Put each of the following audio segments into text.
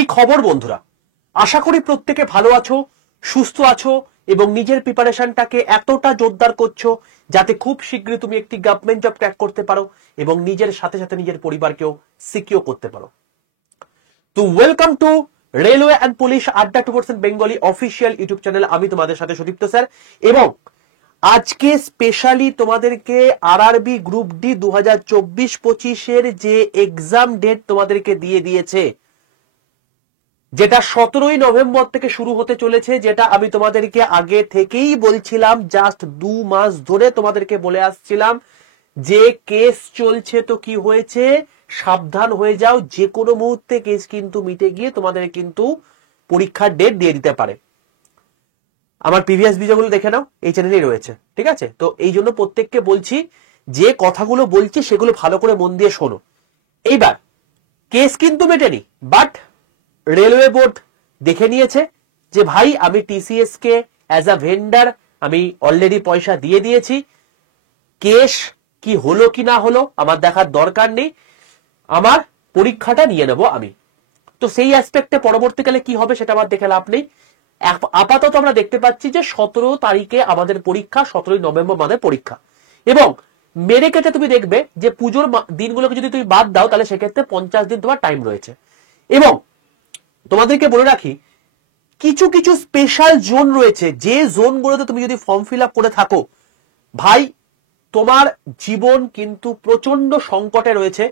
কি খবর বন্ধুরা, আশা করি প্রত্যেকে ভালো আছো, সুস্থ আছো এবং নিজের প্রিপারেশনটাকে এতটা জোরদার করছো যাতে খুব শীঘ্রই তুমি একটি গভর্নমেন্ট জব ক্র্যাক করতে পারো এবং নিজের সাথে সাথে নিজের পরিবারকেও সিকিউর করতে পারো। তো welcome to railway and police আড্ডা 2% বেঙ্গলি অফিসিয়াল ইউটিউব চ্যানেল। আমি তোমাদের সাথে সুদীপ্ত স্যার এবং আজকে স্পেশালি তোমাদেরকে আরআরবি গ্রুপ ডি 2024-25 যে এক্সাম ডেট তোমাদেরকে দিয়ে দিয়েছে, যেটা 17ই নভেম্বর থেকে শুরু হতে চলেছে, যেটা আমি তোমাদেরকে আগে থেকেই বলছিলাম, জাস্ট 2 মাস ধরে তোমাদেরকে বলে আসছিলাম যে কেস চলছে তো কি হয়েছে, সাবধান হয়ে যাও, যে কোনো মুহূর্তে কেস কিন্তু মিটে গিয়ে তোমাদের কিন্তু পরীক্ষার ডেট দিয়ে দিতে পারে। আমার প্রিভিয়াস ভিডিওগুলো দেখে নাও, এই চ্যানেলেই রয়েছে, ঠিক আছে? তো এই জন্য প্রত্যেককে বলছি, যে কথাগুলো বলছি সেগুলো ভালো করে মন দিয়ে শোনো। এইবার কেস কিন্তু মেটেনি, বাট রেলওয়ে বোর্ড দেখে নিয়েছে যে ভাই আমি TCS K as a vendor আমি অলরেডি পয়সা দিয়ে দিয়েছি, কেস কি হলো কি না হলো আমার দেখার দরকার নেই, আমার পরীক্ষাটা নিয়ে নেব আমি। তো সেই অ্যাসপেক্টে পরবর্তীকালে কি হবে সেটা আমার দেখে লাভ নেই। আপাতত আমরা দেখতে পাচ্ছি যে 17 তারিখে আমাদের পরীক্ষা, 17ই নভেম্বর আমাদের পরীক্ষা। এবং মেরে কেটে তুমি দেখবে যে পুজোর দিনগুলোকে যদি তুমি বাদ দাও তাহলে সেক্ষেত্রে 50 দিন তোমার টাইম রয়েছে। এবং তোমাদেরকে বলে রাখি, কিছু কিছু স্পেশাল জোন রয়েছে, যে জোনগুলোতে তুমি যদি ফর্ম ফিল আপ করে থাকো ভাই, তোমার জীবন কিন্তু প্রচন্ড সংকটে রয়েছে।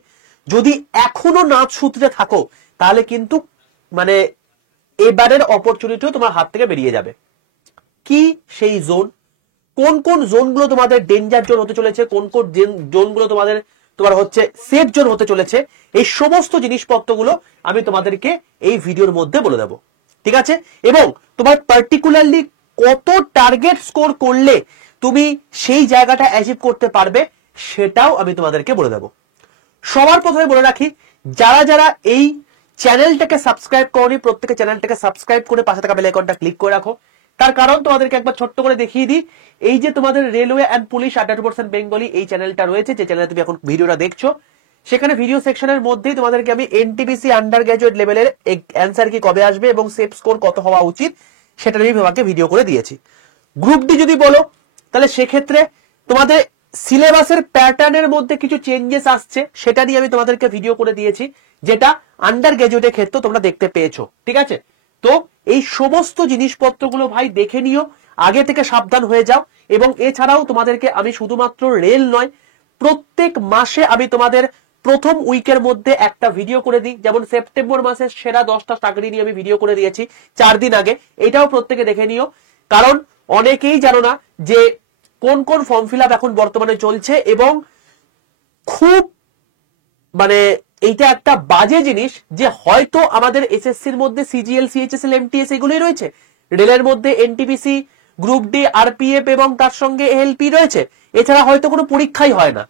যদি এখনো না ছুটতে থাকো তাহলে কিন্তু মানে এবারের অপরচুনিটিও তোমার হাত থেকে বেরিয়ে যাবে। কি সেই জোন, কোন কোন জোনগুলো তোমাদের ডেঞ্জার জোন হতে চলেছে, কোন কোন জোনগুলো তোমার হচ্ছে সেফ জোন হতে চলেছে, এই সমস্ত জিনিসপত্রগুলো আমি তোমাদেরকে এই ভিডিওর মধ্যে বলে দেবো, ঠিক আছে? এবং তোমার পার্টিকুলারলি কত টার্গেট স্কোর করলে তুমি সেই জায়গাটা অ্যাচিভ করতে পারবে সেটাও আমি তোমাদেরকে বলে দেবো। সবার প্রথমে বলে রাখি, যারা যারা এই চ্যানেলটাকে সাবস্ক্রাইব করনি প্রত্যেকে চ্যানেলটাকে সাবস্ক্রাইব করে পাশে থাকা বেল আইকনটা ক্লিক করে রাখো। তার কারণ তোমাদেরকে একবার ছোট্ট করে দেখিয়ে দিই, এই যে তোমাদের রেলওয়ে অ্যান্ড পুলিশ আড্ডা 2% বেঙ্গলি এই চ্যানেলটা রয়েছে, যে চ্যানেলে তুমি এখন ভিডিওটা দেখছো, সেখানে ভিডিও সেকশনের মধ্যেই তোমাদেরকে আমি এনটিপিসি আন্ডার গ্রাজুয়েট লেভেলের অ্যান্সার কি কবে আসবে এবং সেফ স্কোর কত হওয়া উচিত সেটা নিয়ে তোমাকে ভিডিও করে দিয়েছি। গ্রুপ ডি যদি বলো তাহলে সেক্ষেত্রে তোমাদের সিলেবাসের প্যাটার্নের মধ্যে কিছু চেঞ্জেস আসছে, সেটা নিয়ে আমি তোমাদেরকে ভিডিও করে দিয়েছি, যেটা আন্ডার গ্রাজুয়েটের ক্ষেত্রে তোমরা দেখতে পেয়েছো, ঠিক আছে? তো এই সমস্ত জিনিসপত্রগুলো ভাই দেখে নিও, আগে থেকে সাবধান হয়ে যাও। এবং এছাড়াও তোমাদেরকে আমি শুধুমাত্র রেল নয়, প্রত্যেক মাসে আমি তোমাদের প্রথম উইকের মধ্যে একটা ভিডিও করে দিই, যেমন সেপ্টেম্বর মাসের সেরা 10টা চাকরি নিয়ে আমি ভিডিও করে দিয়েছি 4 দিন আগে, এটাও প্রত্যেকে দেখে নিও। কারণ অনেকেই জানো না যে কোন কোন ফর্ম ফিল আপ এখন বর্তমানে চলছে, এবং খুব মানে এইটা একটা বাজে জিনিস যে হয়তো আমাদের এসএসসির মধ্যে সিজিএল, সিএইচএসএল, এমটিএস এগুলোই রয়েছে, রেলের মধ্যে এনটিপিসি, গ্রুপ ডি, আরপিএফ এবং তার সঙ্গে এএলপি রয়েছে, এছাড়া হয়তো কোনো পরীক্ষাই হয় না।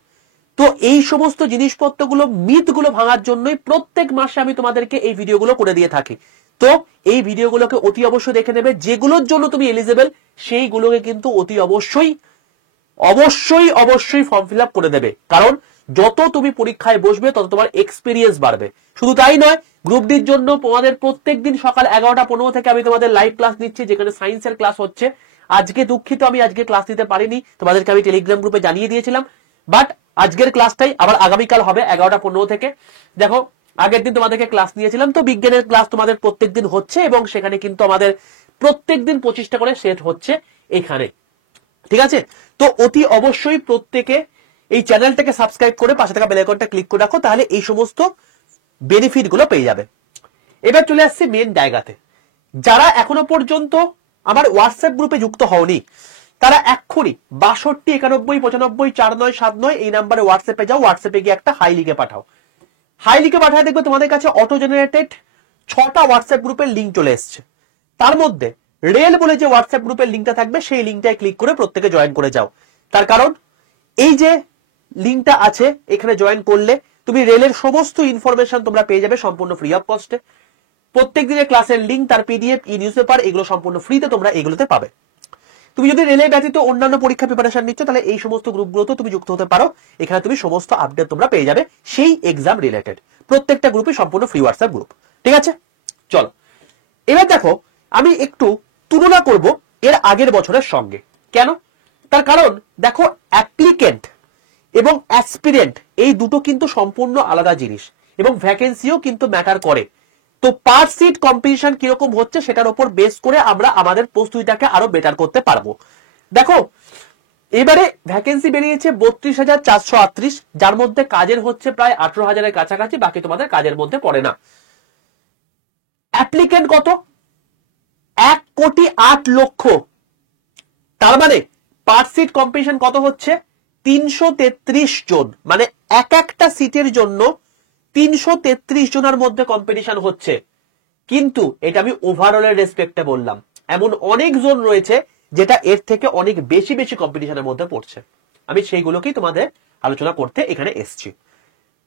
তো এই সমস্ত জিনিসপত্রগুলো, মিথগুলো ভাঙার জন্যই প্রত্যেক মাসে আমি তোমাদেরকে এই ভিডিওগুলো করে দিয়ে থাকি। তো এই ভিডিওগুলোকে অতি অবশ্যই দেখে নেবে, যেগুলোর জন্য তুমি এলিজেবল সেইগুলোকে কিন্তু অতি অবশ্যই অবশ্যই অবশ্যই ফর্ম ফিল আপ করে দেবে। কারণ যত তুমি পরীক্ষায় বসবে তত তোমার এক্সপিরিয়েন্স বাড়বে। শুধু তাই নয়, গ্রুপ ডির জন্য তোমাদের প্রত্যেকদিন সকাল 11:15 থেকে আমি তোমাদের লাইভ ক্লাস নিচ্ছি, যেখানে সায়েন্সের ক্লাস হচ্ছে। আজকে দুঃখিত আমি আজকে ক্লাস নিতে পারিনি, তোমাদেরকে আমি টেলিগ্রাম গ্রুপে জানিয়ে দিয়েছিলাম, বাট আজকের ক্লাসটাই আবার আগামীকাল হবে 11:15 থেকে। দেখো আগের দিন তোমাদেরকে ক্লাস নিয়েছিলাম, তো বিজ্ঞানের ক্লাস তোমাদের প্রত্যেকদিন হচ্ছে এবং সেখানে কিন্তু আমাদের প্রত্যেকদিন 25টা করে সেট হচ্ছে এখানে, ঠিক আছে? তো অতি অবশ্যই প্রত্যেকে এই চ্যানেলটাকে সাবস্ক্রাইব করে পাশে থাকা বেল আইকনটা ক্লিক করে রাখো, তাহলে এই সমস্ত বেনিফিট গুলো পেয়ে যাবে। এবার চলে আসছে মেন জায়গাতে। যারা এখনো পর্যন্ত আমার হোয়াটসঅ্যাপ গ্রুপে যুক্ত হওনি তারা এক্ষুনি 62 91 95 4979 এই নাম্বারে হোয়াটসঅ্যাপে যাও, হোয়াটসঅ্যাপে গিয়ে একটা হাই লিখে পাঠাও। হাই লিখে পাঠায় দেখবে তোমাদের কাছে অটো জেনারেটেড 6টা হোয়াটসঅ্যাপ গ্রুপের লিঙ্ক চলে এসছে। তার মধ্যে রেল বলে যে হোয়াটসঅ্যাপ গ্রুপের লিঙ্কটা থাকবে সেই লিঙ্কটায় ক্লিক করে প্রত্যেকে জয়েন করে যাও। তার কারণ এই যে লিঙ্কটা আছে এখানে জয়েন করলে তুমি রেলের সমস্ত ইনফরমেশন তোমরা পেয়ে যাবে সম্পূর্ণ ফ্রি অফ কস্টে। প্রত্যেক দিনের ক্লাসের লিঙ্ক, তার পিডিএফ, ই নিউজ পেপার, এগুলো সম্পূর্ণ ফ্রিতে তোমরা এগুলোতে পাবে। তুমি যদি রেলে ব্যতীত অন্যান্য পরীক্ষা প্রিপারেশন নিচ্ছ তাহলে এই সমস্ত গ্রুপগুলোতে তুমি যুক্ত হতে পারো, এখানে তুমি সমস্ত আপডেট তোমরা পেয়ে যাবে সেই এক্সাম রিলেটেড। প্রত্যেকটা গ্রুপই সম্পূর্ণ ফ্রি হোয়াটসঅ্যাপ গ্রুপ, ঠিক আছে? চলো এবার দেখো আমি একটু তুলনা করব এর আগের বছরের সঙ্গে। কেন? তার কারণ দেখো অ্যাপ্লিকেন্ট এবং অ্যাসপিরেন্ট এই দুটো কিন্তু সম্পূর্ণ আলাদা জিনিস এবং ভ্যাকেন্সিও কিন্তু ম্যাটার করে। তো পার সিট কম্পিটিশন কিরকম হচ্ছে সেটার উপর বেস করে আমরা আমাদের প্রস্তুতিটাকে আরো বেটার করতে পারবো। দেখো এবারে ভ্যাকেন্সি বেরিয়েছে 32,438, যার মধ্যে কাজের হচ্ছে প্রায় 18,000-এর কাছাকাছি, বাকি তোমাদের কাজের মধ্যে পড়ে না। অ্যাপ্লিকেন্ট কত? 1,08,00,000। তার মানে পার সিট কম্পিটিশন কত হচ্ছে? 333 জন, মানে এক একটা সিটের জন্য 333 জনের মধ্যে কম্পিটিশন হচ্ছে। কিন্তু এটা আমি ওভারঅলের রেসপেক্টে বললাম, এমন অনেক জোন রয়েছে যেটা এর থেকে অনেক বেশি বেশি কম্পিটিশনের মধ্যে পড়ছে। আমি সেইগুলোকেই তোমাদের আলোচনা করতে এখানে এসছি।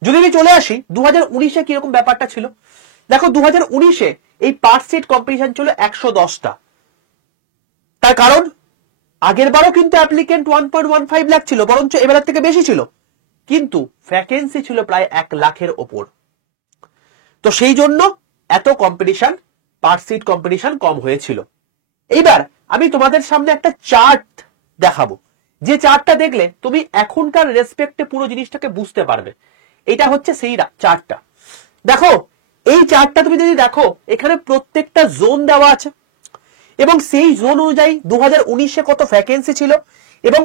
যদি আমি চলে আসি 2019-এ কিরকম ব্যাপারটা ছিল, দেখো 2019-এ এই পার সিট কম্পিটিশন ছিল 110টা। তার কারণ আগের বারও কিন্তু অ্যাপ্লিকেন্ট 1.15 লাখ ছিল, বরঞ্চ এবারের থেকে বেশি ছিল, কিন্তু ভ্যাকেন্সি ছিল প্রায় 1 লাখের ওপর। তো সেই জন্য এত কম্পিটিশন, পার সিট কম্পিটিশন কম হয়েছিল। এইবার আমি তোমাদের সামনে একটা চার্ট দেখাবো, যে চার্টটা দেখলে তুমি এখনকার রেসপেক্টে পুরো জিনিসটাকে বুঝতে পারবে। এটা হচ্ছে সেই চার্টটা। দেখো এই চার্টটা তুমি যদি দেখো, এখানে প্রত্যেকটা জোন দেওয়া আছে এবং সেই জোন অনুযায়ী 2019-এ কত ভ্যাকেন্সি ছিল এবং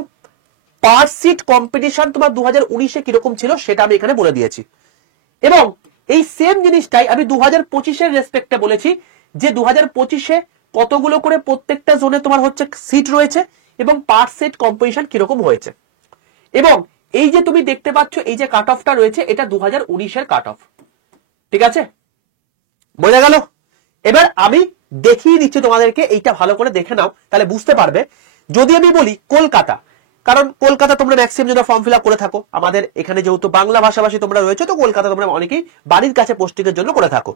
পার সিট কম্পিটিশন তোমার 2019-এ কিরকম ছিল সেটা আমি এখানে বলে দিয়েছি। এবং এই সেম জিনিসটাই আমি 2025-এর রেসপেক্টে বলেছি, যে 2025-এ কতগুলো করে প্রত্যেকটা জোনে তোমার হচ্ছে সিট রয়েছে এবং পার সিট কম্পিটিশন কিরকম হয়েছে। এবং এই যে তুমি দেখতে পাচ্ছ এই যে কাট অফটা রয়েছে, এটা 2019-এর কাট অফ। ঠিক আছে, বোঝা গেল? এবার আমি দেখিয়ে দিচ্ছি তোমাদেরকে, এইটা ভালো করে দেখে নাও, তাহলে বুঝতে পারবে। যদি আমি বলি কলকাতা, কারণ কলকাতা তোমরা ম্যাক্সিমাম জন্য ফর্ম ফিল আপ করে থাকো, আমাদের এখানে যেহেতু বাংলা ভাষাভাষী তোমরা রয়েছে, তো কলকাতা তোমরা অনেকেই বাড়ির কাছে পোস্টিংয়ের জন্য করে থাকো।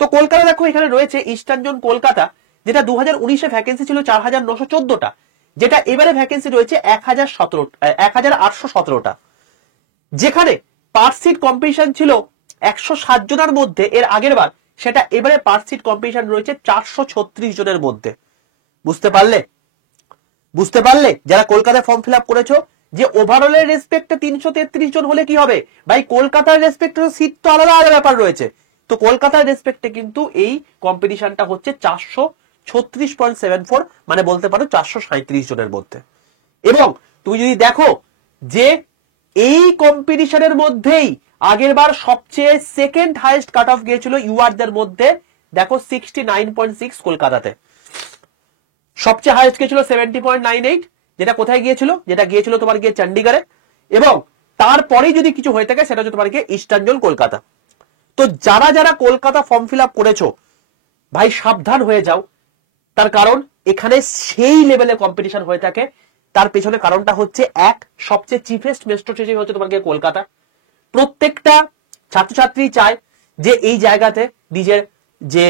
তো কলকাতা দেখো এখানে রয়েছে ইস্টার্ন জোন কলকাতা, যেটা 2019-এ ভ্যাকেন্সি ছিল 4,914টা, যেটা এবারে ভ্যাকেন্সি রয়েছে 1,817টা, যেখানে পার সিট কম্পিটিশন ছিল 160 জনের মধ্যে এর আগের বার, সেটা এবারে পার সিট কম্পিটিশন রয়েছে 436 জনের মধ্যে। বুঝতে পারলে? বুঝতে পারলে যারা কলকাতায় ফর্ম ফিল আপ করেছো, যে ওভারঅলের রেসপেক্টে 333 জন হলে কি হবে ভাই, কলকাতার রেসপেক্টে সিট তো আলাদা আলাদা ব্যাপার রয়েছে। তো কলকাতার রেসপেক্টে কিন্তু এই কম্পিটিশনটা হচ্ছে 436.74, মানে বলতে পারো 437 জনের মধ্যে। এবং তুমি যদি দেখো যে এই কম্পিটিশনের মধ্যেই আগের বার সবচেয়ে সেকেন্ড হাইয়েস্ট কাট অফ গিয়েছিল ইউআরদের মধ্যে, দেখো 69.6 কলকাতাতে। সবচেয়ে হাইয়েস্ট গিয়েছিল 70.98, যেটা কোথায় গিয়েছিল, যেটা গিয়েছিল তোমার গিয়ে চণ্ডীগড়ে। এবং তারপরেই যদি কিছু হয়ে থাকে সেটা হচ্ছে তোমার গিয়ে ইস্টার্ন জোন কলকাতা। তো যারা যারা কলকাতা ফর্ম ফিল আপ করেছো ভাই সাবধান হয়ে যাও, তার কারণ এখানে সেই লেভেলে কম্পিটিশন হয়ে থাকে। তার পেছনে কারণটা হচ্ছে, এক, সবচেয়ে চিফেস্ট মেট্রো সিটি হচ্ছে তোমার গিয়ে কলকাতা। প্রত্যেকটা ছাত্রছাত্রী চায় যে এই জায়গাতে নিজের যে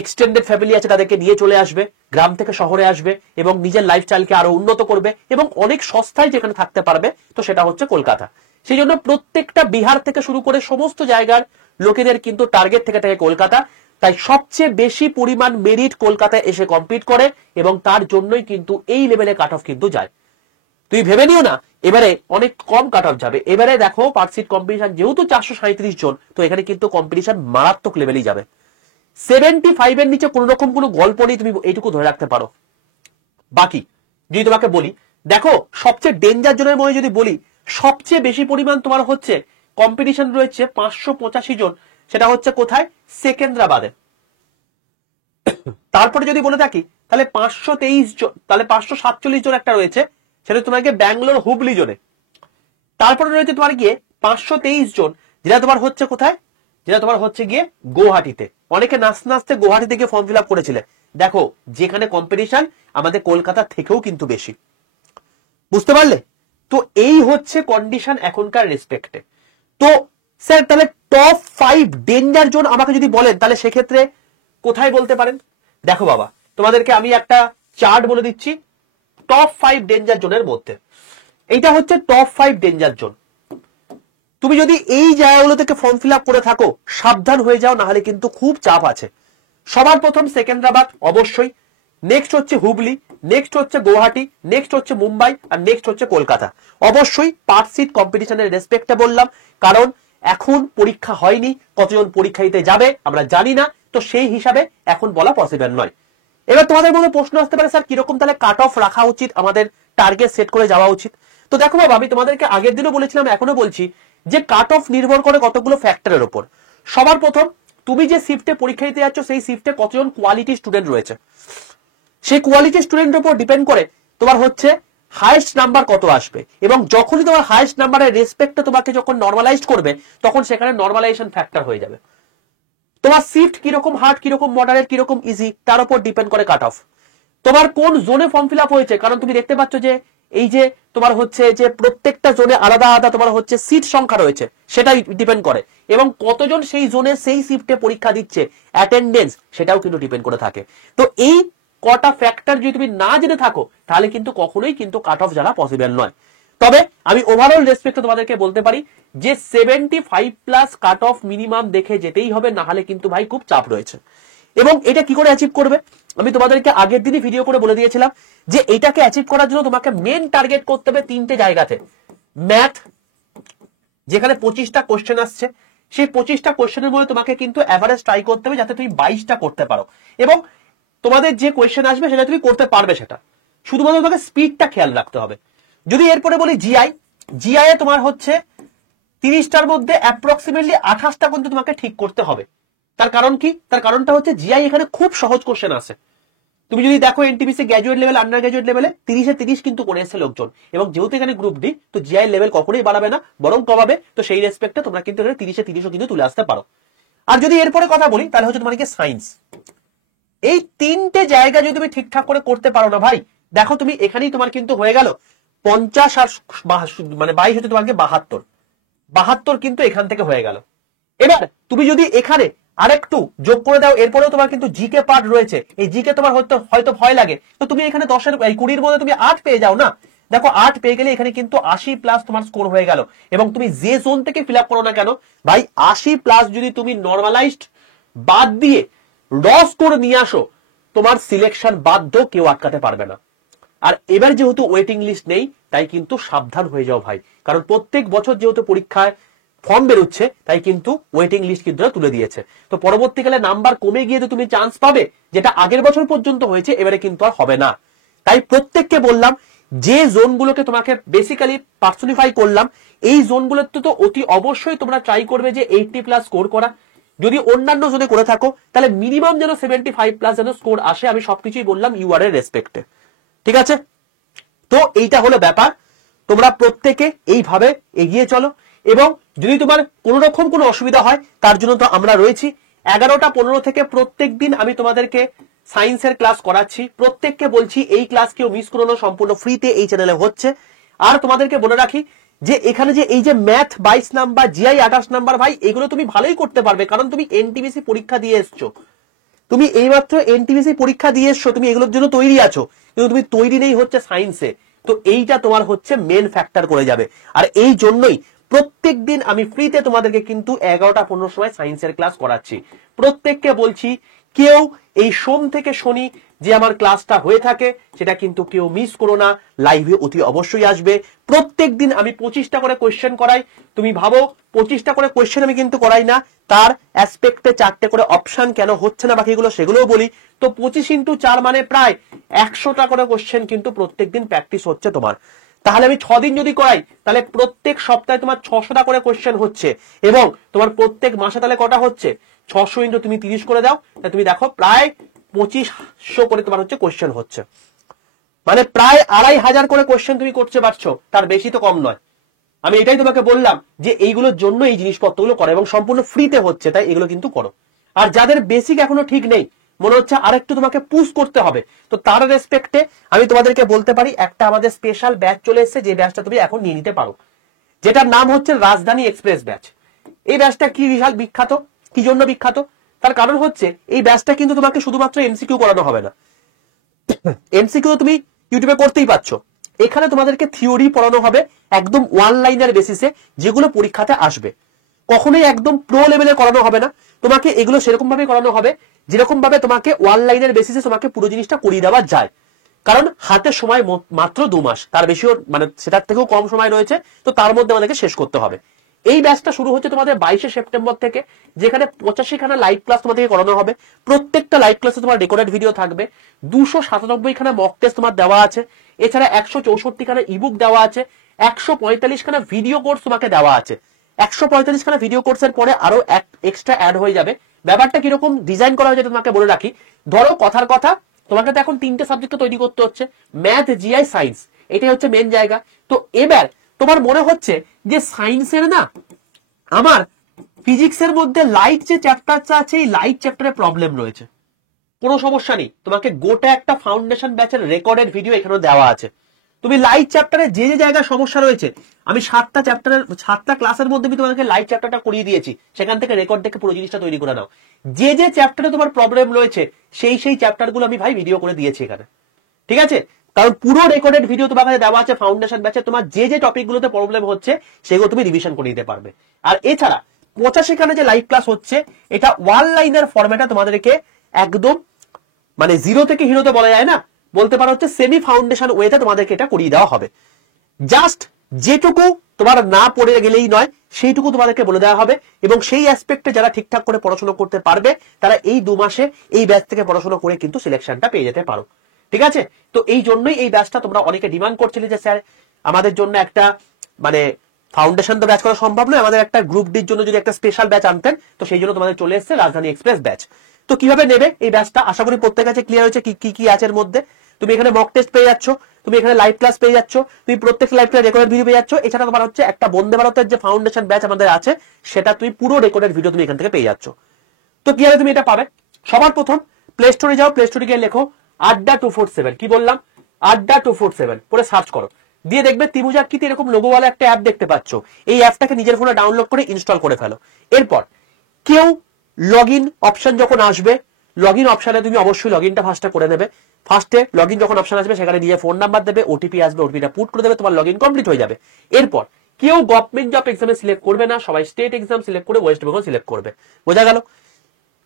এক্সটেন্ডেড ফ্যামিলি আছে তাদেরকে নিয়ে চলে আসবে, গ্রাম থেকে শহরে আসবে এবং নিজের লাইফস্টাইলকে আরো উন্নত করবে এবং অনেক সস্তায় যেখানে থাকতে পারবে, তো সেটা হচ্ছে কলকাতা। সেই জন্য প্রত্যেকটা বিহার থেকে শুরু করে সমস্ত জায়গার লোকেদের কিন্তু টার্গেট থেকে থাকে কলকাতা। তাই সবচেয়ে বেশি পরিমাণ মেরিট কলকাতায় এসে কম্পিট করে এবং তার জন্যই কিন্তু এই লেভেলে কাট অফ কিন্তু যায়। তুমি ভেবে নিও না এবারে অনেক কম কাট অফ যাবে। এবারে দেখো পার সিট কম্পিটিশন যেহেতু 437 জন, তো এখানে কিন্তু কম্পিটিশন মারাত্মক লেভেলেই যাবে। 75 এর নিচে কোন রকম কোনো গল্প নেই, তুমি এইটুকু ধরে রাখতে পারো। বাকি যদি তোমাকে বলি, দেখো সবচেয়ে ডেঞ্জার জোনের মধ্যে যদি বলি, সবচেয়ে বেশি পরিমাণ তোমার হচ্ছে কম্পিটিশন রয়েছে 585 জন, সেটা হচ্ছে কোথায়, সেকেন্দ্রাবাদে। তারপরে যদি বলে থাকি তাহলে 523 জন, তাহলে 547 জন একটা রয়েছে, সেটা তোমাকে ব্যাঙ্গালোর হুবলি জোনে। তারপরে রয়েছে তোমার গিয়ে 523 জন, যেটা তোমার হচ্ছে কোথায়, যেটা তোমার হচ্ছে গিয়ে গুয়াহাটিতে। অনেকে নাচতে নাচতে গুয়াহাটিতে গিয়ে ফর্ম ফিল আপ করেছিলে। দেখো যেখানে কম্পিটিশন আমাদের কলকাতা থেকেও কিন্তু বেশি। বুঝতে পারলে? তো এই হচ্ছে কন্ডিশন এখনকার রেসপেক্টে। তো স্যার তাহলে টপ 5 ডেঞ্জার জোন আমাকে যদি বলেন, তাহলে সেক্ষেত্রে কোথায় বলতে পারেন? দেখো বাবা, তোমাদেরকে আমি একটা চার্ট বলে দিচ্ছি টপ 5 ডেঞ্জার জোনের মধ্যে। এইটা হচ্ছে টপ 5 ডেঞ্জার জোন। তুমি যদি এই জায়গাগুলো থেকে ফর্ম ফিল আপ করে থাকো সাবধান হয়ে যাও, না হলে কিন্তু খুব চাপ আছে। সবার প্রথম সেকেন্দ্রাবাদ অবশ্যই, নেক্সট হচ্ছে হুগলি, নেক্সট হচ্ছে গুয়াহাটি, নেক্সট হচ্ছে মুম্বাই, আর নেক্সট হচ্ছে কলকাতা। অবশ্যই পার্ট সিট কম্পিটিশনের রেসপেক্টে বললাম, কারণ এখন পরীক্ষা হয়নি, কতজন পরীক্ষা দিতে যাবে আমরা জানি না, তো সেই হিসাবে এখন বলা পসিবল নয়। এবার তোমাদের মধ্যে প্রশ্ন আসতে পারে, স্যার কিরকম তাহলে কাট অফ রাখা উচিত, আমাদের টার্গেট সেট করে যাওয়া উচিত? তো দেখো বাবা, আমি তোমাদেরকে আগের দিনও বলেছিলাম, এখনো বলছি, যে কাট অফ নির্ভর করে কতগুলো ফ্যাক্টরের উপর। সবার প্রথম, তুমি যে শিফটে পরীক্ষা দিতে যাচ্ছ সেই শিফটে কতজন কোয়ালিটি স্টুডেন্ট রয়েছে, সেই কোয়ালিটি স্টুডেন্টের উপর ডিপেন্ড করে তোমার হচ্ছে হাইয়েস্ট নাম্বার কত আসবে। এবং যখনই তোমার হাইয়েস্ট নাম্বারের রেসপেক্টে তোমাকে যখন নর্মালাইজ করবে, তখন সেখানে নর্মালাইজেশন ফ্যাক্টর হয়ে যাবে। তোমার শিফট কিরকম হার্ড, কিরকম মডারেট, কিরকম ইজি, তার উপর ডিপেন্ড করে কাট অফ। তোমার কোন জোনে ফর্ম ফিল আপ হয়েছে, কারণ তুমি দেখতে পাচ্ছ যে এই যে তোমার হচ্ছে যে প্রত্যেকটা জোনে আলাদা আলাদা তোমার হচ্ছে সিট সংখ্যা রয়েছে, সেটা ডিপেন্ড করে। এবং কতজন সেই জোনে সেই শিফটে পরীক্ষা দিচ্ছে, অ্যাটেন্ডেন্স, সেটাও কিন্তু ডিপেন্ড করে থাকে। তো এই কটা ফ্যাক্টর যদি তুমি না জেনে থাকো, তাহলে কিন্তু কখনোই কিন্তু কাট অফ জানা পসিবল নয়। তবে আমি ওভারঅল রেসপেক্টে তোমাদেরকে বলতে পারি যে 75+ কাট অফ মিনিমাম দেখে যেতেই হবে, না হলে কিন্তু ভাই খুব চাপ রয়েছে। এবং এটা কি করে অ্যাচিভ করবে, আমি তোমাদেরকে আগের দিনই ভিডিও করে বলে দিয়েছিলাম যে এটাকে অ্যাচিভ করার জন্য তোমাকে মেন টার্গেট করতে হবে তিনটে জায়গাতে। ম্যাথ, যেখানে 25টা কোশ্চেন আসছে, সেই 25টা কোশ্চেনের মধ্যে তোমাকে কিন্তু এভারেজ ট্রাই করতে হবে যাতে তুমি 22টা করতে পারো। এবং তোমাদের যে কোয়েশ্চেন আসবে সেটা তুমি করতে পারবে, সেটা শুধুমাত্র তোমাকে স্পিডটা খেয়াল রাখতে হবে। যদি এরপরে বলি জিআই, জিআই এ তোমার হচ্ছে 30টার মধ্যে অ্যাপ্রক্সিমেটলি 28টা কিন্তু তোমাকে ঠিক করতে হবে। তার কারণ কি, তার কারণটা হচ্ছে জিআই এখানে খুব সহজ কোশ্চেন আছে। তুমি যদি দেখো NTPC graduate level, under graduate লেভেলে 30-এ 30 কিন্তু করে এসেছে লোকজন। এবং যেহেতু এখানে গ্রুপ ডি, তো জিআই লেভেল কখনোই বাড়াবে না, বরং কমাবে। তো সেই রেসপেক্টে তোমরা কিন্তু 30-এ 30ও কিন্তু তুলে আসতে পারো। আর যদি এরপরে কথা বলি, তাহলে হচ্ছে তোমার কি সায়েন্স। এই তিনটে জায়গা যদি তুমি ঠিকঠাক করে করতে পারো না ভাই, দেখো তুমি এখানেই তোমার কিন্তু হয়ে গেল 50 আর মানে 22 হচ্ছে তোমাকে 72 কিন্তু এখান থেকে হয়ে গেল। এবার তুমি যদি এখানে আরেকটু যোগ করে দাও, এরপরেও তোমার কিন্তু জিকে পার্ট রয়েছে, এই জিকে তোমার হয়তো ভয় লাগে, তো তুমি এখানে 10-এর 20-র মধ্যে তুমি 8 পেয়ে যাও না। দেখো 8 পেয়ে গেলে এখানে কিন্তু 80+ তোমার স্কোর হয়ে গেল। এবং তুমি যে জোন থেকে ফিল আপ করো না কেন ভাই, 80+ যদি তুমি নর্মালাইজড বাদ দিয়ে র স্কোর নিয়ে আসো, তোমার সিলেকশন বাধ্য, কেউ আটকাতে পারবে না। আর এবার যেহেতু ওয়েটিং লিস্ট নেই, তাই কিন্তু সাবধান হয়ে যাও ভাই, কারণ প্রত্যেক বছর যেহেতু পরীক্ষায় ফর্ম বেরোচ্ছে, তাই কিন্তু ওয়েটিং লিস্ট কিন্তু তুলে দিয়েছে। তো পরবর্তীকালে নাম্বার কমে গিয়ে তো তুমি চান্স পাবে, যেটা আগের বছর পর্যন্ত হয়েছে, এবারে কিন্তু আর হবে না। তাই প্রত্যেককে বললাম, যে জোনগুলোকে তোমাকে বেসিক্যালি পার্সোনিফাই করলাম, এই জোনগুলোতে তো অতি অবশ্যই তোমরা ট্রাই করবে যে 80+ স্কোর করা। যদি অন্যান্য জোনে করে থাকো, তাহলে মিনিমাম যেন 75+ যেন স্কোর আসে। আমি সবকিছুই বললাম ইউআর এর রেসপেক্টে, ঠিক আছে? তো এইটা হলো ব্যাপার, তোমরা প্রত্যেকে এইভাবে এগিয়ে চলো। এবং যদি তোমার কোন রকম কোনো অসুবিধা হয়, তার জন্য তো আমরা রয়েছি। 11টা 15 থেকে প্রত্যেক দিন আমি তোমাদেরকে সায়েন্সের ক্লাস করাচ্ছি। প্রত্যেককে বলছি এই ক্লাস কেউ মিস করো না, সম্পূর্ণ ফ্রিতে এই চ্যানেলে হচ্ছে। আর তোমাদেরকে বলে রাখি যে এখানে যে এই যে ম্যাথ 22 নাম্বার, জিআই 28 নাম্বার, ভাই এগুলো তুমি ভালোই করতে পারবে, কারণ তুমি এনটিপিসি পরীক্ষা দিয়ে এসছো। তুমি এইমাত্র এনটিপিসি পরীক্ষা দিয়ে এসছো, তুমি এগুলোর জন্য তৈরি আছো, কিন্তু তুমি তৈরি নেই হচ্ছে সায়েন্সে। তো এইটা তোমার হচ্ছে মেন ফ্যাক্টর করে যাবে। আর এই জন্যই প্রত্যেক দিন আমি ফ্রিতে তোমাদেরকে কিন্তু 11টা 15 সময় সায়েন্সের ক্লাস করাচ্ছি। প্রত্যেককে বলছি, কেউ এই সোম থেকে শনি যে আমার ক্লাসটা হয়ে থাকে, সেটা কিন্তু কেউ মিস করো না, লাইভে অতি অবশ্যই আসবে। প্রত্যেক দিন আমি 25টা করে কোয়েশ্চেন করাই। তুমি ভাবো 25টা করে কোয়েশ্চেন আমি কিন্তু করাই না, তার অ্যাসপেক্টে 4টে করে অপশন কেন হচ্ছে না বাকিগুলো সেগুলোও বলি। তো 25x4 মানে প্রায় 100টা করে কোয়েশ্চেন কিন্তু প্রত্যেকদিন প্র্যাকটিস হচ্ছে তোমার। তাহলে আমি 6 দিন যদি করাই, তাহলে প্রত্যেক সপ্তাহে তোমার 600টা করে কোয়েশ্চেন হচ্ছে। এবং তোমার প্রত্যেক মাসে তাহলে কটা হচ্ছে, 600 ইন্টু তুমি 30 করে দাও, তাহলে তুমি দেখো প্রায় 2500 করে তোমার হচ্ছে কোয়েশ্চেন হচ্ছে। মানে প্রায় 2500 করে কোয়েশ্চেন তুমি করতে পারছো, তার বেশি তো কম নয়। আমি এটাই তোমাকে বললাম যে এইগুলোর জন্য এই জিনিসপত্রগুলো করো, এবং সম্পূর্ণ ফ্রিতে হচ্ছে, তাই এগুলো কিন্তু করো। আর যাদের বেসিক এখনো ঠিক নেই, মনে হচ্ছে আরেকটু তোমাকে পুশ করতে হবে, তো তার রেসপেক্টে আমি তোমাদেরকে বলতে পারি, একটা আমাদের স্পেশাল ব্যাচ চলে এসেছে, যে ব্যাচটা তুমি এখন নিয়ে নিতে পারো, যেটার নাম হচ্ছে রাজধানী এক্সপ্রেস ব্যাচ। এই ব্যাচটা কি বিশাল বিখ্যাত, কি জন্য বিখ্যাত, তার কারণ হচ্ছে এই ব্যাচটা কিন্তু তোমাকে শুধুমাত্র এমসিকিউ করানো হবে না। এমসিকিউ তুমি ইউটিউবে করতেই পারছো, এখানে তোমাদেরকে থিওরি পড়ানো হবে একদম ওয়ান লাইনের বেসিসে, যেগুলো পরীক্ষাতে আসবে। কখনোই একদম প্রো লেভেলে করানো হবে না, তোমাকে এগুলো সেরকম ভাবে করানো হবে যেরকম ভাবে তোমাকে ওয়ান লাইনের বেসিসে তোমাকে পুরো জিনিসটা করিয়ে দেওয়া যায়। কারণ হাতে সময় মাত্র 2 মাস, তার বেশিও মানে সেটার থেকেও কম সময় রয়েছে, তো তার মধ্যে আমাদেরকে শেষ করতে হবে। এই ব্যাচটা শুরু হচ্ছে তোমাদের 22শে সেপ্টেম্বর থেকে, যেখানে 85খানা লাইভ ক্লাস তোমাদেরকে করানো হবে। প্রত্যেকটা লাইভ ক্লাসে তোমার রেকর্ডেড ভিডিও থাকবে, 297খানা মক টেস্ট তোমার দেওয়া আছে, এছাড়া 164খানা ইবুক দেওয়া আছে, 145খানা ভিডিও কোর্স তোমাকে দেওয়া আছে। 145খানা ভিডিও কোর্সের পরে আরো এক্সট্রা অ্যাড হয়ে যাবে। ব্যাপারটা কিরকম ডিজাইন করা হয়েছে তোমাকে বলে রাখি। ধরো কথার কথা, তোমাকে তো এখন 3টে সাবজেক্ট তৈরি করতে হচ্ছে, ম্যাথ, জিআই, সায়েন্স, এটাই হচ্ছে মেন জায়গা। তো এবার তোমার মনে হচ্ছে যে সায়েন্সের না আমার ফিজিক্সের মধ্যে লাইট যে চ্যাপ্টারটা আছে, এই লাইট চ্যাপ্টারে প্রবলেম রয়েছে। কোনো সমস্যা নেই, তোমাকে গোটা একটা ফাউন্ডেশন ব্যাচের রেকর্ডেড ভিডিও এখানে দেওয়া আছে। তুমি লাইট চ্যাপ্টারে যে যে জায়গায় সমস্যা রয়েছে, আমি 7টা ক্লাসের মধ্যে আমি তোমাকে লাইট চ্যাপ্টারটা করিয়ে দিয়েছি, সেখান থেকে রেকর্ড দেখে পুরো জিনিসটা তৈরি করে নাও। যে যে চ্যাপ্টারে তোমার প্রবলেম রয়েছে সেই চ্যাপ্টারগুলো আমি ভাই ভিডিও করে দিয়েছি এখানে, ঠিক আছে? কারণ পুরো রেকর্ডেড ভিডিও তোমার কাছে দেওয়া আছে ফাউন্ডেশন ব্যাচে, তোমার যে যে টপিকগুলোতে প্রবলেম হচ্ছে সেগুলো তুমি রিভিশন করে দিতে পারবে। আর এছাড়া 85খানে যে লাইভ ক্লাস হচ্ছে, এটা ওয়ান লাইনের ফরম্যাটে তোমাদেরকে একদম মানে জিরো থেকে হিরোতে বলা যায় না, বলতে পারো হচ্ছে সেমি ফাউন্ডেশন ওয়েতে তোমাদেরকে এটা করিয়ে দেওয়া হবে। জাস্ট যেটুকু তোমার না পড়ে গেলেই নয়, সেইটুকু তোমাদেরকে বলে দেওয়া হবে। এবং সেই অ্যাসপেক্টে যারা ঠিকঠাক করে পড়াশোনা করতে পারবে, তারা এই 2 মাসে এই ব্যাচ থেকে পড়াশোনা করে কিন্তু সিলেকশনটা পেয়ে যেতে পারো, ঠিক আছে? তো এই জন্যই এই ব্যাচটা তোমরা অনেকে ডিমান্ড করছিলে যে স্যার আমাদের জন্য একটা মানে ফাউন্ডেশন তো ব্যাচ করা সম্ভব নয়, আমাদের একটা গ্রুপ ডির জন্য যদি একটা স্পেশাল ব্যাচ আনতেন, তো সেই জন্য তোমাদের চলে এসেছে রাজধানী এক্সপ্রেস ব্যাচ। তো কিভাবে নেবে এই ব্যাচটা, আশা করি প্রত্যেক কাছে ক্লিয়ার হয়েছে কি কি আছে এর মধ্যে। তুমি এখানে মক টেস্ট পেয়ে যাচ্ছ, তুমি এখানে লাইভ ক্লাস পেয়ে যাচ্ছ, তুমি প্রত্যেক লাইভ ক্লাস রেকর্ডেড ভিডিও পেয়ে যাচ্ছ। এছাড়া তোমার হচ্ছে একটা বন্দে ভারতের যে ফাউন্ডেশন ব্যাচ আমাদের আছে, সেটা তুমি পুরো রেকর্ডেড ভিডিও তুমি এখান থেকে পেয়ে যাচ্ছ। তো কিভাবে তুমি এটা পাবে? সবার প্রথম প্লে স্টোরে যাও, প্লে স্টোরে গিয়ে লেখো আড্ডা 247, কি বললাম, আড্ডা 247 পরে সার্চ করো, দিয়ে দেখবে ত্রিভুজাকৃতি এরকম লোগোওয়ালা একটা অ্যাপ দেখতে পাচ্ছ। এই অ্যাপটাকে নিজের ফোনে ডাউনলোড করে ইনস্টল করে ফেলো। এরপর কেউ লগইন অপশন যখন আসবে, লগইন অপশনে তুমি অবশ্যই লগইনটা ফার্স্টে করে নেবে। ফার্স্টে লগইন যখন অপশন আসবে, সেখানে নিজের ফোন নাম্বার দেবে, ওটিপি আসবে, ওটিপিটা পুট করে দেবে, তোমার লগইন কমপ্লিট হয়ে যাবে। এরপর কেউ গভর্নমেন্ট জব এক্সামে সিলেক্ট করবে না, সবাই স্টেট এক্সাম সিলেক্ট করে ওয়েস্ট বেঙ্গল সিলেক্ট করবে। বোঝা গেল?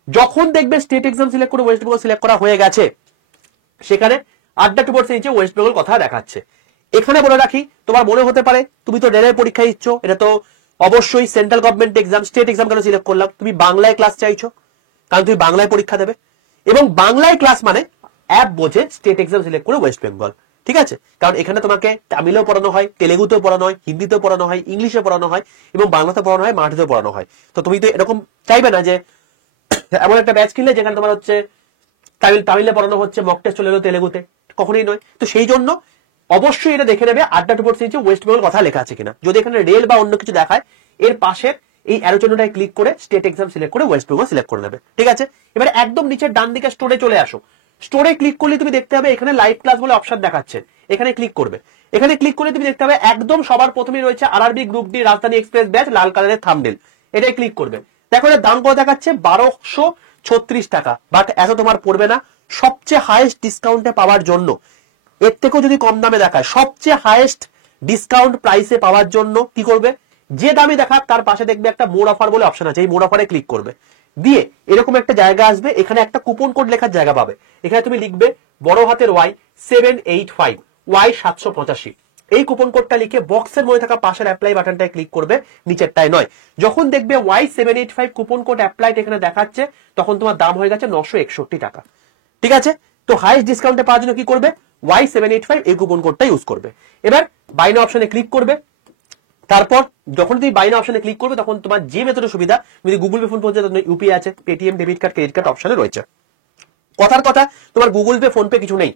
যখন দেখবে স্টেট এক্সাম সিলেক্ট করে ওয়েস্ট বেঙ্গল সিলেক্ট করা হয়ে গেছে, সেখানে আড্ডা টুবর্ডস নিচে ওয়েস্ট বেঙ্গল কথা দেখাচ্ছে। এখানে বলে রাখি, তোমার মনে হতে পারে তুমি তো রেলের পরীক্ষা দিচ্ছ, এটা তো অবশ্যই central government exam, state exam কেন সিলেক্ট করলাম? তুমি বাংলায় ক্লাস চাইছো, কারণ তুমি বাংলায় পরীক্ষা দেবে, এবং বাংলায় ক্লাস মানে অ্যাপ বোঝে স্টেট এক্সাম সিলেক্ট করে ওয়েস্ট বেঙ্গল, ঠিক আছে? কারণ এখানে তোমাকে তামিলেও পড়ানো হয়, তেলেগুতেও পড়ানো হয়, হিন্দিতেও পড়ানো হয়, ইংলিশে পড়ানো হয়, এবং বাংলাতে পড়ানো হয়, মারাঠিতেও পড়ানো হয়। তো তুমি তো এরকম চাইবে না যে এমন একটা ব্যাচ কিনলে যেখানে তোমার হচ্ছে তামিলে পড়ানো হচ্ছে, মক টেস্ট চলে এলো তেলেগুতে, কখনোই নয়। তো সেই জন্য অবশ্যই এটা দেখে নেবে আড্ডা টুবর্ডস নিচে ওয়েস্ট বেঙ্গল কথা লেখা আছে কিনা। যদি এখানে রেল বা অন্য কিছু দেখায়, এর পাশের এই অ্যারো চিহ্নটায় ক্লিক করে স্টেট এক্সাম সিলেক্ট করে ওয়েস্ট বেঙ্গল সিলেক্ট করে নেবে, ঠিক আছে? এবারে একদম নিচের ডান দিকে স্টোরে চলে আসো। স্টোরে ক্লিক করলে তুমি দেখতে হবে এখানে লাইভ ক্লাস বলে অপশন দেখাচ্ছে, এখানে ক্লিক করবে। এখানে ক্লিক করলে তুমি দেখতে হবে একদম সবার প্রথমেই রয়েছে আরআরবি গ্রুপ ডি রাজধানী এক্সপ্রেস ব্যাচ, লাল কালারের থাম্বনেল, এটাই ক্লিক করবে। দেখো এর দাম কত দেখাচ্ছে, 1236 টাকা। বাট এত তোমার পড়বে না, সবচেয়ে হাইয়েস্ট ডিসকাউন্টে পাওয়ার জন্য, এর থেকেও যদি কম দামে দেখায়, সবচেয়ে হাইয়েস্ট ডিসকাউন্ট প্রাইসে পাওয়ার জন্য কি করবে, যে দামে দেখাক তার পাশে দেখবে একটা মোর অফার বলে অপশন আছে, এই মোর অফারে ক্লিক করবে। দিয়ে এরকম একটা জায়গা আসবে, এখানে একটা কুপন কোড লেখার জায়গা পাবে। এখানে তুমি লিখবে বড় হাতের Y785 Y785, এই কুপন কোডটা লিখে বক্সের মধ্যে থাকা পাশের অ্যাপ্লাই বাটনটায় ক্লিক করবে, নিচেরটায় নয়। যখন দেখবে Y785 কুপন কোড অ্যাপ্লাইড এখানে দেখাচ্ছে, তখন তোমার দাম হয়ে গেছে 961 টাকা, ঠিক আছে? তো হাইয়েস্ট ডিসকাউন্টে পাওয়ার জন্য কি করবে, Y785 এই কুপন কোডটা ইউজ করবে। এবার বাই নাও অপশনে ক্লিক করবে। তারপর যখন তুমি বাই নাও অপশনে ক্লিক করবে, তখন তোমার যে মেথডের সুবিধা, যদি গুগল পে ফোন পে হচ্ছে, ইউপিআই আছে, Paytm debit card credit card অপশনে রয়েছে। কথার কথা, তোমার গুগল পে ফোন পে কিছু নেই,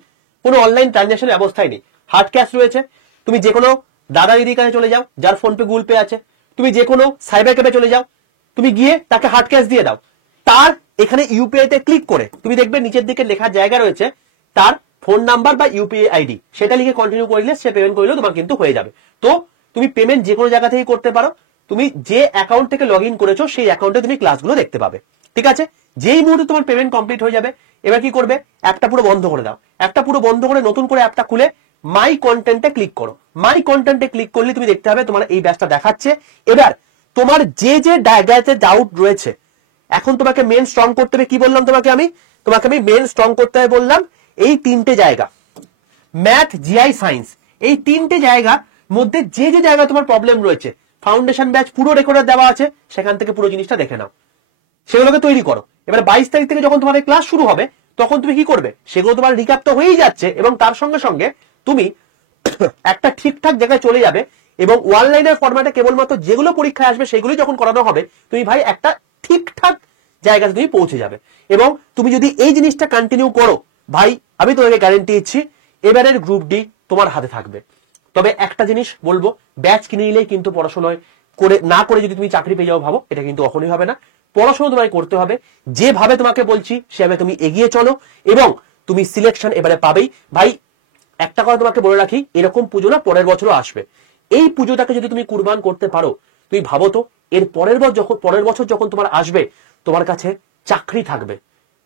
কোনো অনলাইন ট্রানজাকশনের ব্যবস্থাই নেই, হার্ড ক্যাশ রয়েছে। তুমি যে কোনো দাদা দিদির কাছে চলে যাও যার ফোন পে গুগল পে আছে, তুমি যে কোনো সাইবার ক্যাফে চলে যাও, তুমি গিয়ে তাকে হার্ড ক্যাশ দিয়ে দাও, তার এখানে ইউপিআই তে ক্লিক করে তুমি দেখবে নিচের দিকে লেখার জায়গা রয়েছে তার ফোন নাম্বার বা ইউপিআই আইডি, সেটা লিখে কন্টিনিউ করলে সে পেমেন্ট করলেও তোমার কিন্তু হয়ে যাবে। তো তুমি পেমেন্ট যে কোনো জায়গা থেকে করতে পারো, তুমি যে অ্যাকাউন্ট থেকে লগ ইন করেছো সেই অ্যাকাউন্টে তুমি ক্লাসগুলো দেখতে পাবে, ঠিক আছে? যেই মুহূর্তে তোমার পেমেন্ট কমপ্লিট হয়ে যাবে, এবার কি করবে, অ্যাপটা পুরো বন্ধ করে দাও। অ্যাপটা পুরো বন্ধ করে নতুন করে অ্যাপটা খুলে মাই কন্টেন্টে ক্লিক করো। মাই কন্টেন্টে ক্লিক করলে তুমি দেখতে হবে তোমার এই ব্যাচটা দেখাচ্ছে। এবার তোমার যে যে জায়গাতে ডাউট রয়েছে, এখন তোমাকে মেন স্ট্রং করতে হবে। কি বললাম তোমাকে আমি মেন স্ট্রং করতে হবে বললাম এই তিনটে জায়গা, ম্যাথ, জিআই, সায়েন্স, এই তিনটে জায়গা মধ্যে যে যে জায়গা তোমার প্রবলেম রয়েছে, ফাউন্ডেশন ব্যাচ পুরো রেকর্ডে দেওয়া আছে, সেখান থেকে পুরো জিনিসটা দেখে নাও, সেগুলোকে তৈরি করো। এবার 22 তারিখ থেকে যখন তোমাদের ক্লাস শুরু হবে তখন তুমি কি করবে, সেগুলো তোমার রিক্যাপ তো হয়েই যাচ্ছে এবং তার সঙ্গে সঙ্গে তুমি একটা ঠিকঠাক জায়গায় চলে যাবে এবং অনলাইনের ফরম্যাটে কেবলমাত্র যেগুলো পরীক্ষায় আসবে সেগুলোই যখন করানো হবে, তুমি ভাই একটা ঠিকঠাক জায়গাতে তুমি পৌঁছে যাবে। এবং তুমি যদি এই জিনিসটা কন্টিনিউ করো ভাই, আমি তোমাকে গ্যারান্টি দিচ্ছি এবারের গ্রুপ ডি তোমার হাতে থাকবে। তবে একটা জিনিস বলবো, ব্যাচ কিনে নিলেই কিন্তু পড়াশোনায় করে না করে যদি তুমি চাকরি পেয়ে যাও ভাবো, এটা কিন্তু কখনোই হবে না। পড়াশোনা তোমায় করতে হবে, যেভাবে তোমাকে বলছি সেভাবে তুমি এগিয়ে চলো এবং তুমি সিলেকশন এবারে পাবেই। ভাই একটা কথা তোমাকে বলে রাখি, এরকম পুজো না পরের বছরও আসবে। এই পুজোটাকে যদি তুমি কুরবান করতে পারো, তুমি ভাবো তো এর পরের বছর যখন তোমার আসবে, তোমার কাছে চাকরি থাকবে,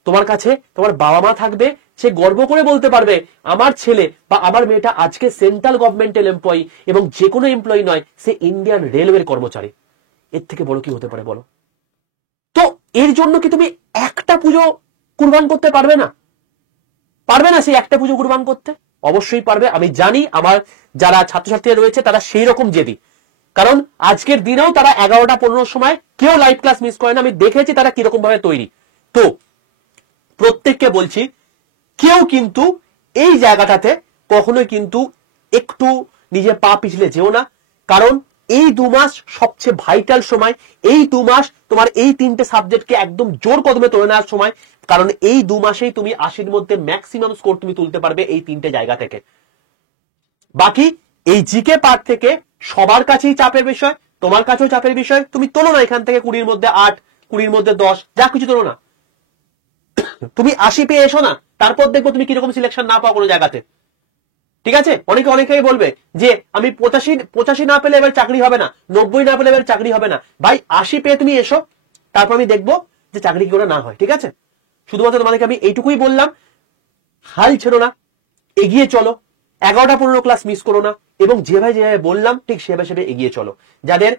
তোমার কাছে তোমার বাবা মা থাকবে, সে গর্ব করে বলতে পারবে আমার ছেলে বা আমার মেয়েটা আজকে সেন্ট্রাল গভর্নমেন্টাল এমপ্লয়ি এবং যে কোনো এমপ্লয়ি নয়, সে ইন্ডিয়ান রেলওয়ের কর্মচারী। এর থেকে বড় কি হতে পারে বলো? তো এর জন্য কি তুমি একটা পুজো কুরবান করতে পারবে না? পারবে না সেই একটা পুজো কুরবান করতে? অবশ্যই পারবে। আমি জানি আমার যারা ছাত্রছাত্রীরা রয়েছে তারা সেই রকম জেদি, কারণ আজকের দিনেও তারা 11টা 15 সময় কেউ লাইভ ক্লাস মিস করে না। আমি দেখেছি তারা কিরকম ভাবে তৈরি। তো প্রত্যেককে বলছি, কেউ কিন্তু এই জায়গাটাতে কখনোই কিন্তু একটু নিজে পা পিছলে যেও না, কারণ এই 2 মাস সবচেয়ে ভাইটাল সময়। এই 2 মাস তোমার এই 3টে সাবজেক্টকে একদম জোর কদমে তুলে নেওয়ার সময়, কারণ এই 2 মাসেই তুমি 80-র মধ্যে ম্যাক্সিমাম স্কোর তুমি তুলতে পারবে এই 3টে জায়গা থেকে। বাকি এই জিকে পার্ট থেকে সবার কাছেই চাপের বিষয়, তোমার কাছেও চাপের বিষয়। তুমি তোলো না এখান থেকে 20-র মধ্যে 8, 20-র মধ্যে 10, যা কিছু তোলো না, তুমি 80 পেয়ে এসো না, তারপর দেখবো তুমি কিরকম সিলেকশন না পাও কোনো জায়গাতে। ঠিক আছে? অনেকেই বলবে যে আমি 85 না পেলে এবার চাকরি হবে না, 90 না পেলে এবার চাকরি হবে না। ভাই 80 পেয়ে তুমি এসো, তারপর আমি দেখবো যে চাকরি কি করে না হয়। ঠিক আছে? শুধুমাত্র তোমাদেরকে আমি এইটুকুই বললাম, হাল ছেড়ো না, এগিয়ে চলো, 11টা 15 ক্লাস মিস করো না এবং যেভাবে বললাম ঠিক সেভাবে এগিয়ে চলো। যাদের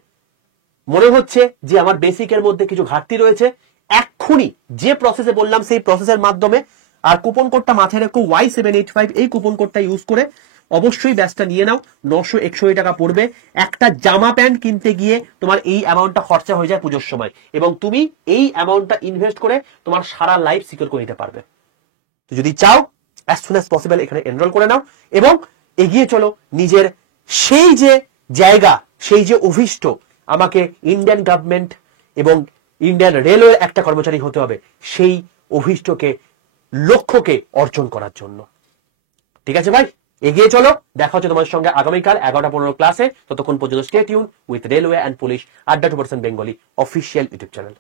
মনে হচ্ছে যে আমার বেসিকের মধ্যে কিছু ঘাটতি রয়েছে, এক্ষুনি যে প্রসেসে বললাম সেই প্রসেসের মাধ্যমে, আর কুপন কোডটা মাথায় রেখো Y785, এই কুপন কোডটা ইউজ করে অবশ্যই ব্যাচটা নিয়ে নাও। 961 টাকা পড়বে। একটা জামা প্যান্ট কিনতে গিয়ে তোমার এই অ্যামাউন্টটা খরচা হয়ে যায় পুজোর সময় এবং তুমি এই অ্যামাউন্টটা ইনভেস্ট করে তোমার সারা লাইফ সিকিউর করে নিতে পারবে। তো যদি চাও অ্যাজ সুন অ্যাজ পসিবল এখানে এনরোল করে নাও এবং এগিয়ে চলো নিজের সেই যে জায়গা, সেই যে অভিষ্ট, আমাকে ইন্ডিয়ান গভর্নমেন্ট এবং ইন্ডিয়ান রেলওয়ে একটা কর্মচারী হতে হবে, সেই অভিষ্টকে, লক্ষ্যকে অর্জন করার জন্য। ঠিক আছে ভাই, এগিয়ে চলো। দেখা হচ্ছে তোমার সঙ্গে আগামীকাল 11টা 15 ক্লাসে। ততক্ষণ পর্যন্ত stay tune with railway and police আড্ডা 2% বেঙ্গলি অফিসিয়াল ইউটিউব চ্যানেল।